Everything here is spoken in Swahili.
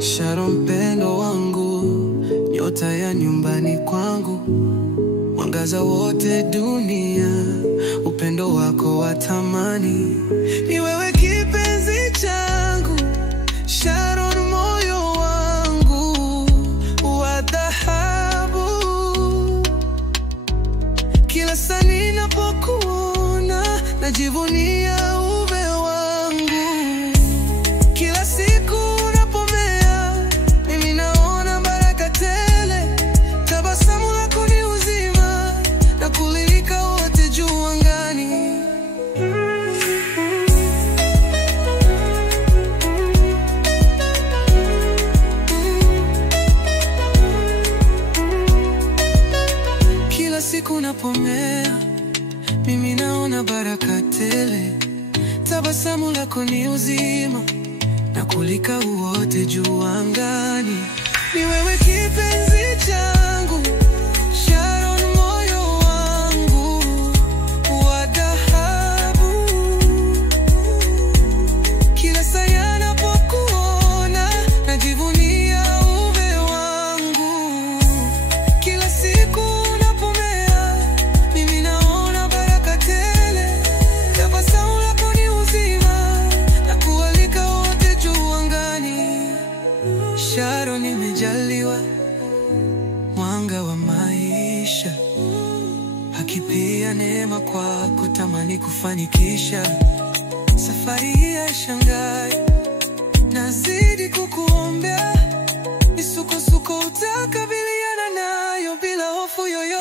Sharon, mpendo wangu, nyota ya nyumbani kwangu, mwangaza wote dunia, upendo wako wa thamani. Ni wewe kipenzi changu, Sharon, moyo wangu wa dhahabu. Kila saa ninapokuona najivunia ume wangu. Kila siku unapomea mimi naona baraka tele. Tabasamu lako ni uzima na kulika wote juu angani. Kila siku unapomea mimi naona baraka tele. Tabasamu lako ni uzima na kulika wote juu angani. Ni wewe kipenzi changu, Sharon, moyo wangu wa dhahabu. Kila saa ninapokuona najivunia ume wangu. Kila siku unapomea mimi naona baraka tele. Tabasamu lako ni uzima na kualika wote juu angani. Sharon, nimejaliwa mwanga wa maisha, haki pia neema kwako, tamani kufanikisha. Safari hii haishangai, nazidi kukuombea. Misukosuko utakabiliana nayo bila hofu yoyote.